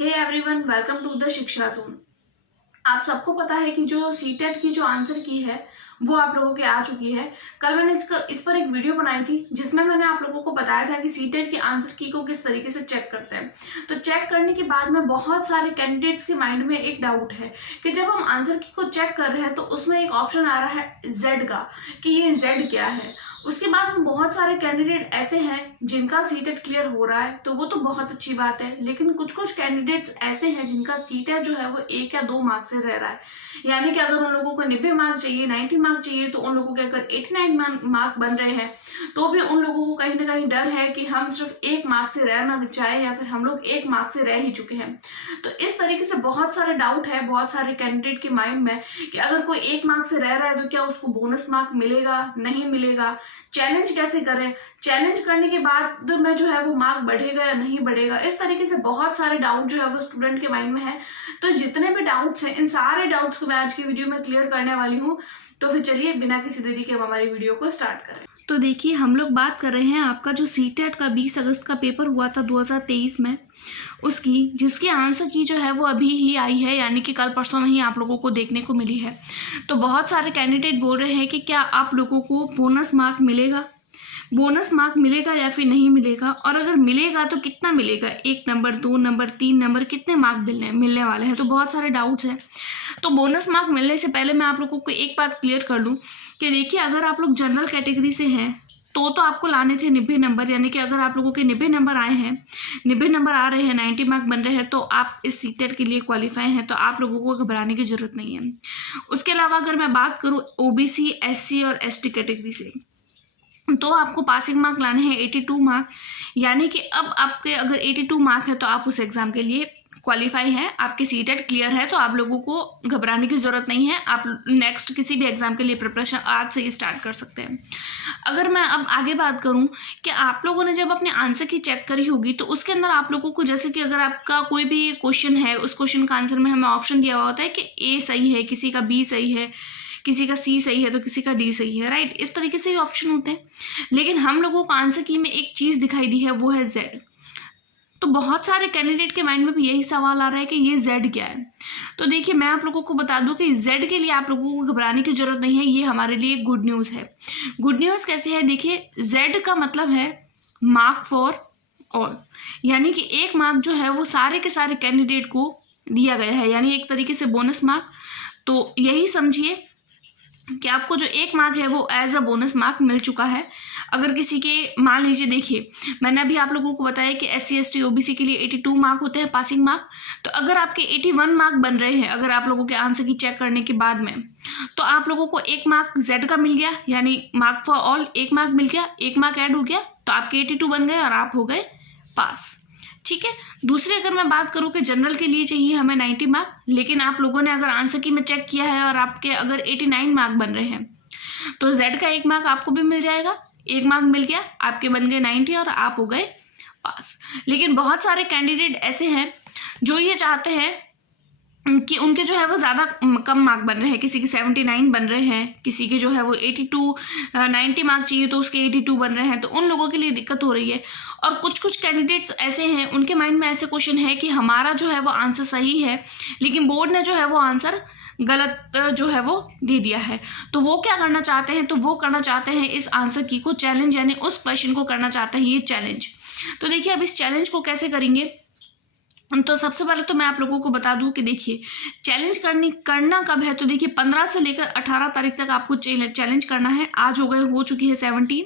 Hey everyone, welcome to the Shiksha zone. आप सबको पता है कि जो सीटेट की जो आंसर की है वो आप लोगों के आ चुकी है। कल मैंने इस पर एक वीडियो बनाई थी जिसमें मैंने आप लोगों को बताया था कि सीटेट की आंसर की को किस तरीके से चेक करते हैं। तो चेक करने के बाद में बहुत सारे कैंडिडेट्स के माइंड में एक डाउट है कि जब हम आंसर की को चेक कर रहे हैं तो उसमें एक ऑप्शन आ रहा है जेड का, कि ये जेड क्या है। उसके बाद में बहुत सारे कैंडिडेट ऐसे हैं जिनका सीटेट क्लियर हो रहा है, तो वो तो बहुत अच्छी बात है। लेकिन कुछ कुछ कैंडिडेट्स ऐसे हैं जिनका सीटेट जो है वो 1 या 2 मार्क्स से रह रहा है। यानी कि अगर उन लोगों को 90 मार्क चाहिए, 90 मार्क चाहिए, तो उन लोगों के अगर 89 मार्क बन रहे हैं तो भी उन लोगों को कहीं ना कहीं डर है कि हम सिर्फ 1 मार्क से रह ना जाए, या फिर हम लोग 1 मार्क से रह ही चुके हैं। तो इस तरीके से बहुत सारे डाउट है बहुत सारे कैंडिडेट के माइंड में कि अगर कोई 1 मार्क से रह रहा है तो क्या उसको बोनस मार्क मिलेगा, नहीं मिलेगा, चैलेंज कैसे करें, चैलेंज करने के बाद में जो है वो मार्क बढ़ेगा या नहीं बढ़ेगा। इस तरीके से बहुत सारे डाउट जो है वो स्टूडेंट के माइंड में है। तो जितने भी डाउट्स हैं इन सारे डाउट्स को मैं आज की वीडियो में क्लियर करने वाली हूँ। तो फिर चलिए बिना किसी देरी के हम हमारी वीडियो को स्टार्ट करें। तो देखिए, हम लोग बात कर रहे हैं आपका जो सीटेट का 20 अगस्त का पेपर हुआ था 2023 में, उसकी जिसकी आंसर की जो है वो अभी ही आई है, यानी कि कल परसों में ही आप लोगों को देखने को मिली है। तो बहुत सारे कैंडिडेट बोल रहे हैं कि क्या आप लोगों को बोनस मार्क मिलेगा, बोनस मार्क मिलेगा या फिर नहीं मिलेगा, और अगर मिलेगा तो कितना मिलेगा, 1 नंबर, 2 नंबर, 3 नंबर, कितने मार्क मिलने वाले हैं। तो बहुत सारे डाउट्स हैं। तो बोनस मार्क मिलने से पहले मैं आप लोगों को एक बात क्लियर कर लूँ कि देखिए, अगर आप लोग जनरल कैटेगरी से हैं तो आपको लाने थे 90 नंबर, यानी कि अगर आप लोगों के 90 नंबर आए हैं, 90 नंबर आ रहे हैं, 90 मार्क बन रहे हैं, तो आप इस सीटेट के लिए क्वालिफाई हैं। तो आप लोगों को घबराने की जरूरत नहीं है। उसके अलावा अगर मैं बात करूँ ओबीसी, एससी और एसटी कैटेगरी से, तो आपको पासिंग मार्क लाने हैं 82 मार्क, यानी कि अब आपके अगर 82 मार्क है तो आप उस एग्जाम के लिए क्वालिफाई हैं, आपकी सीटेट क्लियर है। तो आप लोगों को घबराने की ज़रूरत नहीं है। आप नेक्स्ट किसी भी एग्जाम के लिए प्रिपरेशन आज से ही स्टार्ट कर सकते हैं। अगर मैं अब आगे बात करूं कि आप लोगों ने जब अपने आंसर की चेक करी होगी तो उसके अंदर आप लोगों को, जैसे कि अगर आपका कोई भी क्वेश्चन है, उस क्वेश्चन का आंसर में हमें ऑप्शन दिया हुआ होता है कि ए सही है, किसी का बी सही है, किसी का सी सही है, तो किसी का डी सही है, राइट। इस तरीके से ही ऑप्शन होते हैं। लेकिन हम लोगों को आंसर की में एक चीज़ दिखाई दी है, वो है जेड। तो बहुत सारे कैंडिडेट के माइंड में भी यही सवाल आ रहा है कि ये जेड क्या है। तो देखिए, मैं आप लोगों को बता दूं कि जेड के लिए आप लोगों को घबराने की जरूरत नहीं है। ये हमारे लिए गुड न्यूज़ है। गुड न्यूज़ कैसे है, देखिए, जेड का मतलब है मार्क फॉर ऑल, यानी कि 1 मार्क जो है वो सारे के सारे कैंडिडेट को दिया गया है, यानी एक तरीके से बोनस मार्क। तो यही समझिए कि आपको जो 1 मार्क है वो एज अ बोनस मार्क मिल चुका है। अगर किसी के, मान लीजिए, देखिए मैंने अभी आप लोगों को बताया कि एससी, एसटी, ओबीसी के लिए 82 मार्क होते हैं पासिंग मार्क। तो अगर आपके 81 मार्क बन रहे हैं, अगर आप लोगों के आंसर की चेक करने के बाद में, तो आप लोगों को 1 मार्क जेड का मिल गया, यानी मार्क फॉर ऑल 1 मार्क मिल गया, 1 मार्क ऐड हो गया, तो आपके 82 बन गए और आप हो गए पास। ठीक है। दूसरी अगर मैं बात करूं कि जनरल के लिए चाहिए हमें 90 मार्क, लेकिन आप लोगों ने अगर आंसर की में चेक किया है और आपके अगर 89 मार्क बन रहे हैं, तो जेड का 1 मार्क आपको भी मिल जाएगा, 1 मार्क मिल गया, आपके बन गए 90 और आप हो गए पास। लेकिन बहुत सारे कैंडिडेट ऐसे हैं जो ये चाहते हैं कि उनके जो है वो ज़्यादा कम मार्क बन रहे हैं, किसी के 79 बन रहे हैं, किसी के जो है वो 82, 90 मार्क चाहिए तो उसके 82 बन रहे हैं। तो उन लोगों के लिए दिक्कत हो रही है। और कुछ कुछ कैंडिडेट्स ऐसे हैं, उनके माइंड में ऐसे क्वेश्चन है कि हमारा जो है वो आंसर सही है, लेकिन बोर्ड ने जो है वो आंसर गलत जो है वो दे दिया है। तो वो क्या करना चाहते हैं, तो वो करना चाहते हैं इस आंसर की को चैलेंज, यानी उस क्वेश्चन को करना चाहते हैं ये चैलेंज। तो देखिए, अब इस चैलेंज को कैसे करेंगे, तो सबसे पहले तो मैं आप लोगों को बता दूं कि देखिए, चैलेंज करना कब है, तो देखिए 15 से लेकर 18 तारीख तक आपको चैलेंज करना है। आज हो चुकी है 17,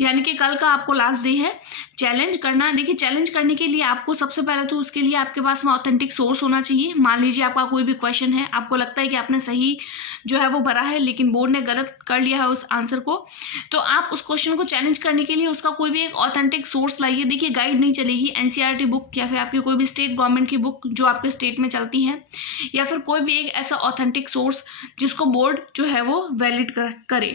यानी कि कल का आपको लास्ट डे है चैलेंज करना। देखिए, चैलेंज करने के लिए आपको सबसे पहले तो उसके लिए आपके पास में ऑथेंटिक सोर्स होना चाहिए। मान लीजिए आपका कोई भी क्वेश्चन है, आपको लगता है कि आपने सही जो है वो भरा है, लेकिन बोर्ड ने गलत कर लिया है उस आंसर को, तो आप उस क्वेश्चन को चैलेंज करने के लिए उसका कोई भी एक ऑथेंटिक सोर्स लाइए। देखिए, गाइड नहीं चलेगी, एनसीईआरटी बुक या फिर आपकी कोई भी स्टेट गवर्नमेंट की बुक जो आपके स्टेट में चलती है, या फिर कोई भी एक ऐसा ऑथेंटिक सोर्स जिसको बोर्ड जो है वो वैलिड करे।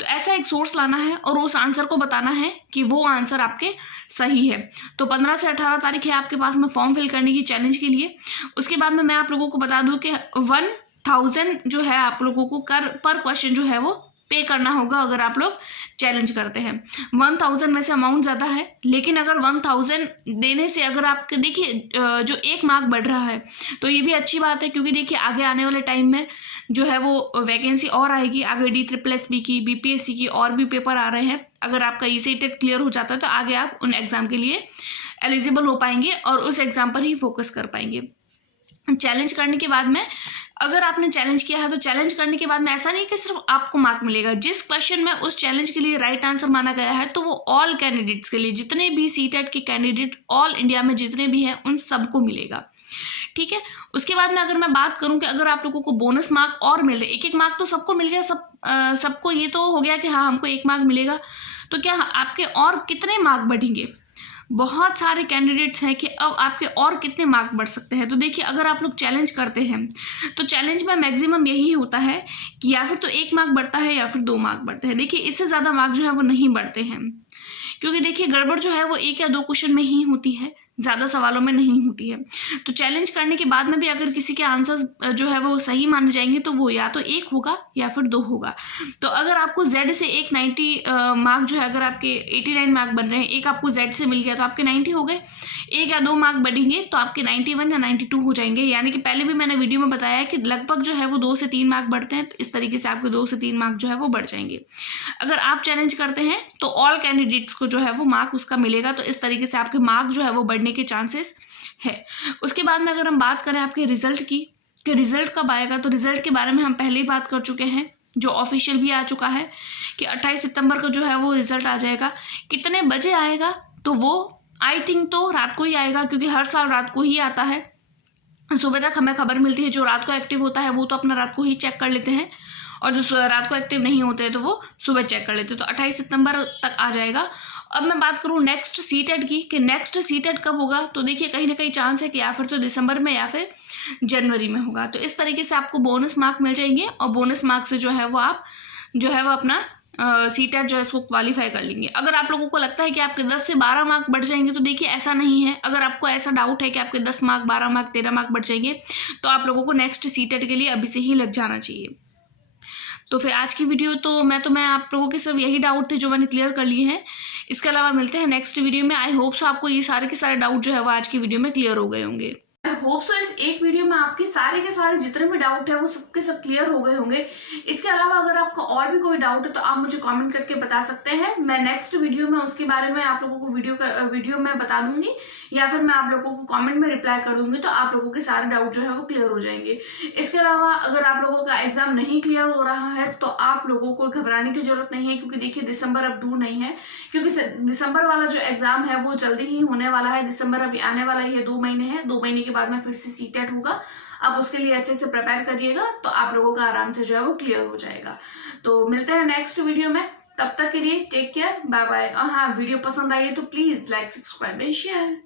तो ऐसा एक सोर्स लाना है और उस आंसर को बताना है कि वो आंसर आपके सही है। तो 15 से 18 तारीख है आपके पास में फॉर्म फिल करने की चैलेंज के लिए। उसके बाद में मैं आप लोगों को बता दूं कि 1000 जो है आप लोगों को पर क्वेश्चन जो है वो पे करना होगा अगर आप लोग चैलेंज करते हैं। 1000 वैसे अमाउंट ज़्यादा है, लेकिन अगर 1000 देने से अगर आपके देखिए जो 1 मार्क बढ़ रहा है तो ये भी अच्छी बात है, क्योंकि देखिए आगे आने वाले टाइम में जो है वो वैकेंसी और आएगी। आगे DSSB की, BPSC की और भी पेपर आ रहे हैं। अगर आपका ECET क्लियर हो जाता है तो आगे आप उन एग्ज़ाम के लिए एलिजिबल हो पाएंगे और उस एग्ज़ाम पर ही फोकस कर पाएंगे। चैलेंज करने के बाद में, अगर आपने चैलेंज किया है तो चैलेंज करने के बाद में ऐसा नहीं कि सिर्फ आपको मार्क मिलेगा। जिस क्वेश्चन में उस चैलेंज के लिए राइट आंसर माना गया है तो वो ऑल कैंडिडेट्स के लिए, जितने भी CTET के कैंडिडेट ऑल इंडिया में जितने भी हैं उन सबको मिलेगा, ठीक है। उसके बाद में अगर मैं बात करूं कि अगर आप लोगों को बोनस मार्क और मिल रहे, 1-1 मार्क तो सबको मिल गया, सबको ये तो हो गया कि हाँ हमको 1 मार्क मिलेगा, तो क्या आपके और कितने मार्क बढ़ेंगे? बहुत सारे कैंडिडेट्स हैं कि अब आपके और कितने मार्क बढ़ सकते हैं। तो देखिए अगर आप लोग चैलेंज करते हैं तो चैलेंज में मैक्सिमम यही होता है कि या फिर तो 1 मार्क बढ़ता है या फिर 2 मार्क बढ़ते हैं। देखिए इससे ज़्यादा मार्क जो है वो नहीं बढ़ते हैं, क्योंकि देखिए गड़बड़ जो है वो 1 या 2 क्वेश्चन में ही होती है, ज़्यादा सवालों में नहीं होती है। तो चैलेंज करने के बाद में भी अगर किसी के आंसर जो है वो सही माने जाएंगे तो वो या तो 1 होगा या फिर 2 होगा। तो अगर आपको Z से एक 90 मार्क जो है, अगर आपके 89 मार्क बन रहे हैं, एक आपको Z से मिल गया तो आपके 90 हो गए। 1 या 2 मार्क बढ़ेंगे तो आपके 91 या 92 हो जाएंगे। यानी कि पहले भी मैंने वीडियो में बताया है कि लगभग जो है वो 2 से 3 मार्क बढ़ते हैं, तो इस तरीके से आपके 2 से 3 मार्क जो है वो बढ़ जाएंगे। अगर आप चैलेंज करते हैं तो ऑल कैंडिडेट्स को जो है वो मार्क उसका मिलेगा, तो इस तरीके से आपके मार्क जो है वो बढ़ने के चांसेस है। उसके बाद में अगर हम बात करें आपके रिजल्ट की, कि रिजल्ट कब आएगा, तो रिजल्ट के बारे में हम पहले ही बात कर चुके हैं, जो ऑफिशियल भी आ चुका है कि 28 सितंबर को जो है वो रिजल्ट आ जाएगा। कितने बजे आएगा, तो वो आई थिंक तो रात को ही आएगा, क्योंकि हर साल रात को ही आता है। सुबह तक हमें खबर मिलती है, जो रात को एक्टिव होता है वो तो अपना रात को ही चेक कर लेते हैं, और जो रात को एक्टिव नहीं होते हैं तो वो सुबह चेक कर लेते हैं। तो 28 सितंबर तक आ जाएगा। अब मैं बात करूँ नेक्स्ट CTET की, कि नेक्स्ट CTET कब होगा, तो देखिए कहीं ना कहीं चांस है कि या फिर तो दिसंबर में या फिर जनवरी में होगा। तो इस तरीके से आपको बोनस मार्क मिल जाएंगे, और बोनस मार्क से जो है वो आप जो है वो अपना CTET जो है इसको क्वालिफाई कर लेंगे। अगर आप लोगों को लगता है कि आपके 10 से 12 मार्क बढ़ जाएंगे, तो देखिए ऐसा नहीं है। अगर आपको ऐसा डाउट है कि आपके 10 मार्क, 12 मार्क, 13 मार्क बढ़ जाएंगे, तो आप लोगों को नेक्स्ट CTET के लिए अभी से ही लग जाना चाहिए। तो फिर आज की वीडियो तो मैं आप लोगों के सिर्फ यही डाउट थे जो मैंने क्लियर कर लिए हैं। इसके अलावा मिलते हैं नेक्स्ट वीडियो में। आई होप सो आपको ये सारे के सारे डाउट जो है वो आज की वीडियो में क्लियर हो गए होंगे। आई होप सो इस एक वीडियो में आपके सारे के सारे जितने भी डाउट है वो सबके सब क्लियर हो गए होंगे। इसके अलावा अगर आपको और भी कोई डाउट है तो आप मुझे कमेंट करके बता सकते हैं। मैं नेक्स्ट वीडियो में उसके बारे में आप लोगों को वीडियो में बता दूंगी, या फिर मैं आप लोगों को कमेंट में रिप्लाई कर दूंगी, तो आप लोगों के सारे डाउट जो है वो क्लियर हो जाएंगे। इसके अलावा अगर आप लोगों का एग्जाम नहीं क्लियर हो रहा है तो आप लोगों को घबराने की जरूरत नहीं है, क्योंकि देखिए दिसंबर अब दूर नहीं है, क्योंकि दिसंबर वाला जो एग्जाम है वो जल्दी ही होने वाला है। दिसंबर अभी आने वाला ही है, 2 महीने है। 2 महीने के बाद में फिर से CTET होगा। आप उसके लिए अच्छे से प्रिपेयर करिएगा, तो आप लोगों का आराम से जो है वो क्लियर हो जाएगा। तो मिलते हैं नेक्स्ट वीडियो में, तब तक के लिए टेक केयर, बाय बाय। और हाँ, वीडियो पसंद आई है तो please like, subscribe and share.